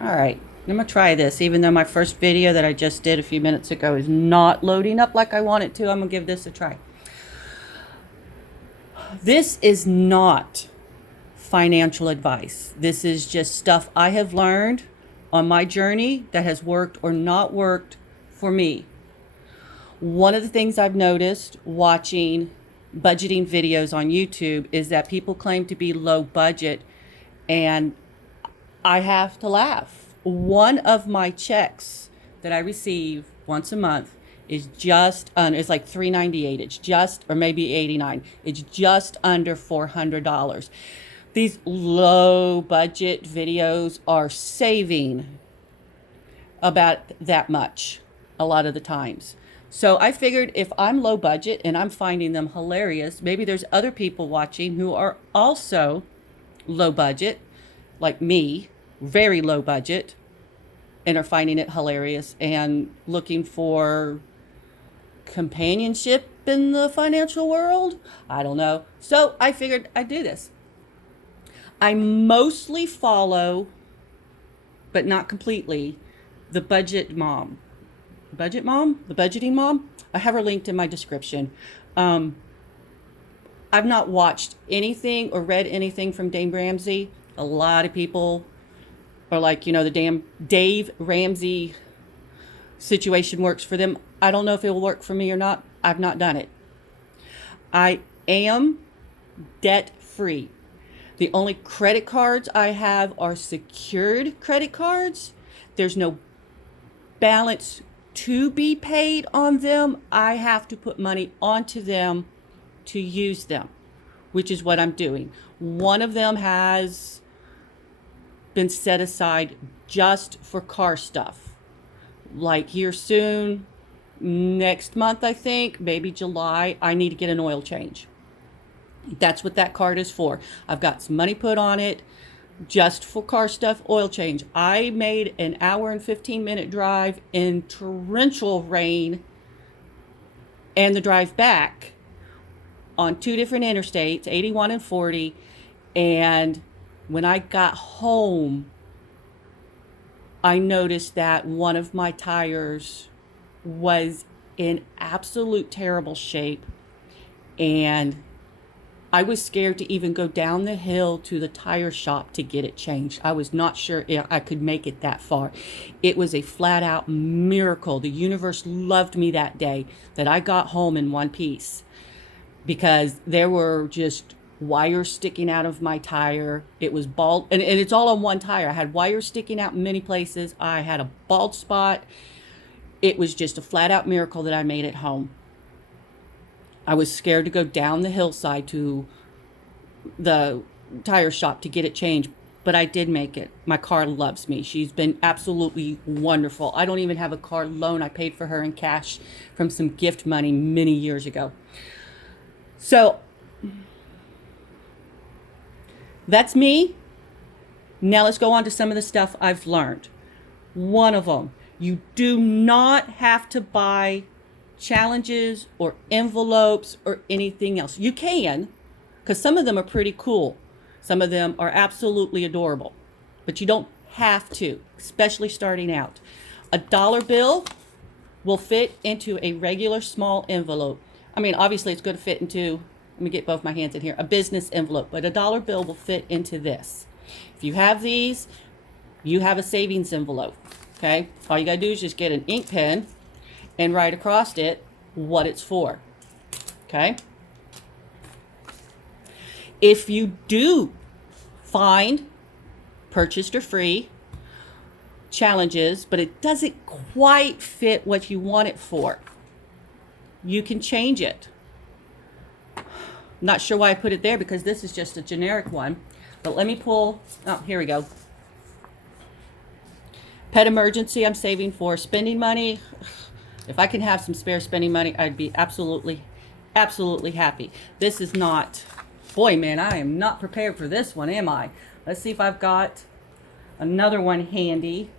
All right, I'm gonna try this. Even though my first video that I just did a few minutes ago is not loading up like I want it to, I'm gonna give this a try. This is not financial advice. This is just stuff I have learned on my journey that has worked or not worked for me. One of the things I've noticed watching budgeting videos on YouTube is that people claim to be low budget, and I have to laugh. One of my checks that I receive once a month is just it's like $398. It's just, or maybe $89. It's just under $400. These low budget videos are saving about that much a lot of the times. So I figured if I'm low budget and I'm finding them hilarious, maybe there's other people watching who are also low budget, like me, very low budget, and are finding it hilarious and looking for companionship in the financial world. I don't know. So I figured I'd do this. I mostly follow, but not completely, the Budget Mom. Budget Mom? The Budgeting Mom? I have her linked in my description. I've not watched anything or read anything from Dave Ramsey. A lot of people are like, the damn Dave Ramsey situation works for them. I don't know if it will work for me or not. I've not done it. I am debt free. The only credit cards I have are secured credit cards. There's no balance to be paid on them. I have to put money onto them to use them, which is what I'm doing. One of them has been set aside just for car stuff. Like here soon, next month, I think, maybe July, I need to get an oil change. That's what that card is for. I've got some money put on it just for car stuff, oil change. I made an hour and 15-minute drive in torrential rain and the drive back on two different interstates, 81 and 40. And when I got home, I noticed that one of my tires was in absolute terrible shape, and I was scared to even go down the hill to the tire shop to get it changed. I was not sure if I could make it that far. It was a flat out miracle. The universe loved me that day that I got home in one piece, because there were just wires sticking out of my tire. It was bald, and it's all on one tire. I had wires sticking out in many places. I had a bald spot. It was just a flat out miracle that I made it home. I was scared to go down the hillside to the tire shop to get it changed, but I did make it. My car loves me. She's been absolutely wonderful. I don't even have a car loan. I paid for her in cash from some gift money many years ago. So that's me. Now let's go on to some of the stuff I've learned. One of them, you do not have to buy challenges or envelopes or anything else. You can, because some of them are pretty cool. Some of them are absolutely adorable, but you don't have to, especially starting out. A dollar bill will fit into a regular small envelope. I mean, obviously it's going to fit into, let me get both my hands in here, a business envelope, but a dollar bill will fit into this. If you have these, you have a savings envelope, okay? All you got to do is just get an ink pen and write across it what it's for, okay? If you do find purchased or free challenges, but it doesn't quite fit what you want it for, you can change it. Not sure why I put it there, because this is just a generic one, but let me pull, oh, here we go. Pet emergency, I'm saving for spending money. If I can have some spare spending money, I'd be absolutely, absolutely happy. This is not, boy, man, I am not prepared for this one, am I? Let's see if I've got another one handy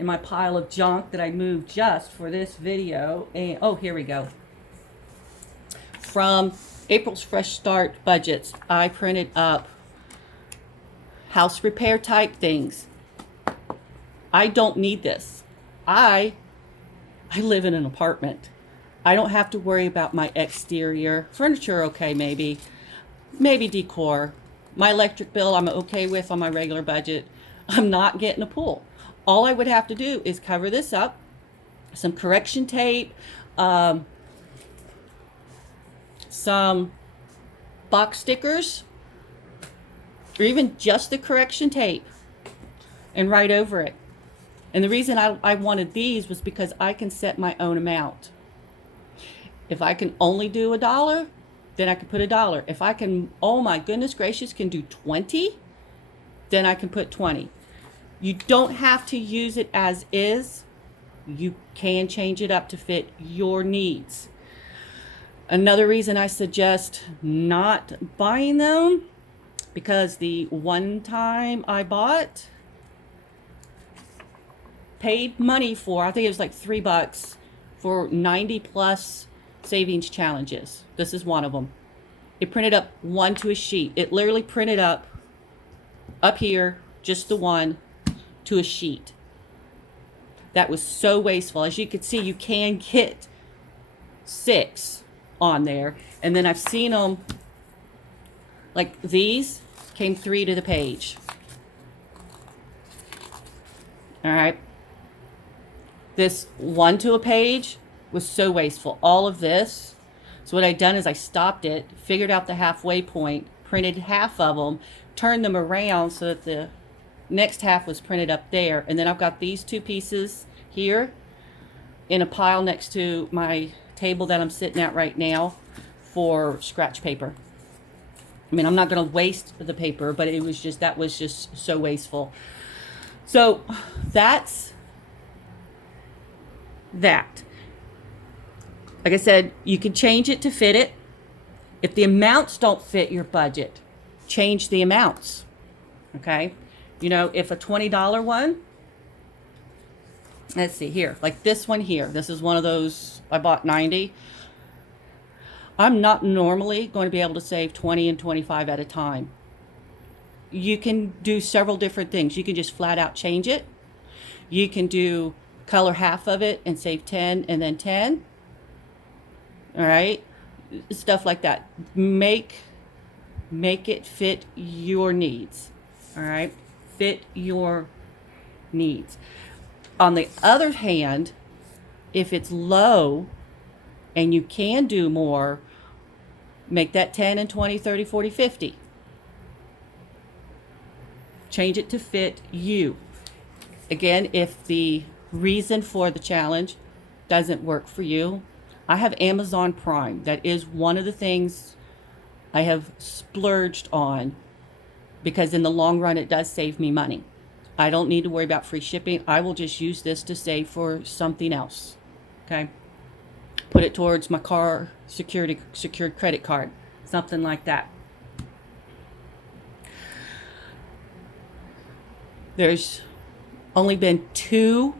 in my pile of junk that I moved just for this video. And oh, here we go. From April's Fresh Start Budgets, I printed up house repair type things. I don't need this. I live in an apartment. I don't have to worry about my exterior. Furniture, okay, maybe decor. My electric bill, I'm okay with on my regular budget. I'm not getting a pool. All I would have to do is cover this up, some correction tape, some box stickers, or even just the correction tape, and write over it. And the reason I wanted these was because I can set my own amount. If I can only do $1, then I can put $1. If I can, oh my goodness gracious, can do 20, then I can put 20. You don't have to use it as is. You can change it up to fit your needs. Another reason I suggest not buying them, because the one time I bought, paid money for, I think it was like $3 for 90 plus savings challenges. This is one of them. It printed up one to a sheet. It literally printed up here, just the one to a sheet. That was so wasteful. As you can see, you can get 6 on there. And then I've seen them, like these came 3 to the page. All right. This 1 to a page was so wasteful. All of this. So what I done is I stopped it, figured out the halfway point, printed half of them, turned them around so that the next half was printed up there. And then I've got these 2 pieces here in a pile next to my table that I'm sitting at right now for scratch paper. I mean, I'm not going to waste the paper, but it was just, that was just so wasteful. So that's that. Like I said, you can change it to fit it. If the amounts don't fit your budget, change the amounts. Okay? You know, if a $20 one, let's see here, like this one here, this is one of those, I bought 90. I'm not normally going to be able to save 20 and 25 at a time. You can do several different things. You can just flat out change it. You can do color half of it and save 10 and then 10. All right, stuff like that. Make it fit your needs. All right, fit your needs. On the other hand, if it's low and you can do more, make that 10 and 20, 30, 40, 50. Change it to fit you. Again, if the reason for the challenge doesn't work for you, I have Amazon Prime. That is one of the things I have splurged on, because in the long run, it does save me money. I don't need to worry about free shipping. I will just use this to save for something else. Okay? Put it towards my car secured credit card. Something like that. There's only been 2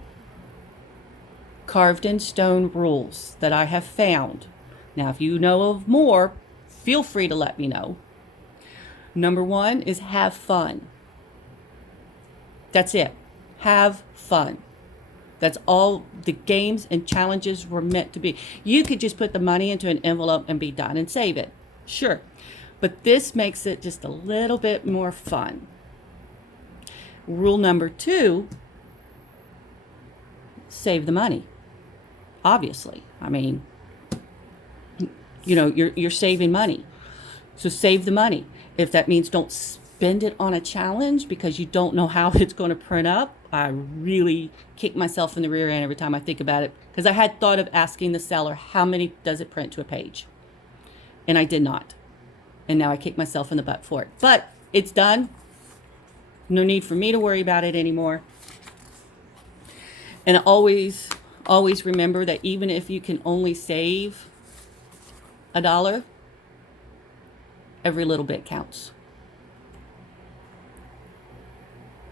carved in stone rules that I have found. Now, if you know of more, feel free to let me know. Number 1 is have fun. That's it. Have fun. That's all the games and challenges were meant to be. You could just put the money into an envelope and be done and save it. Sure. But this makes it just a little bit more fun. Rule number 2, save the money. Obviously. I mean, you know, you're saving money. So save the money. If that means don't spend it on a challenge because you don't know how it's going to print up, I really kick myself in the rear end every time I think about it, because I had thought of asking the seller, how many does it print to a page? And I did not. And now I kick myself in the butt for it. But it's done. No need for me to worry about it anymore. And always remember that even if you can only save $1, every little bit counts.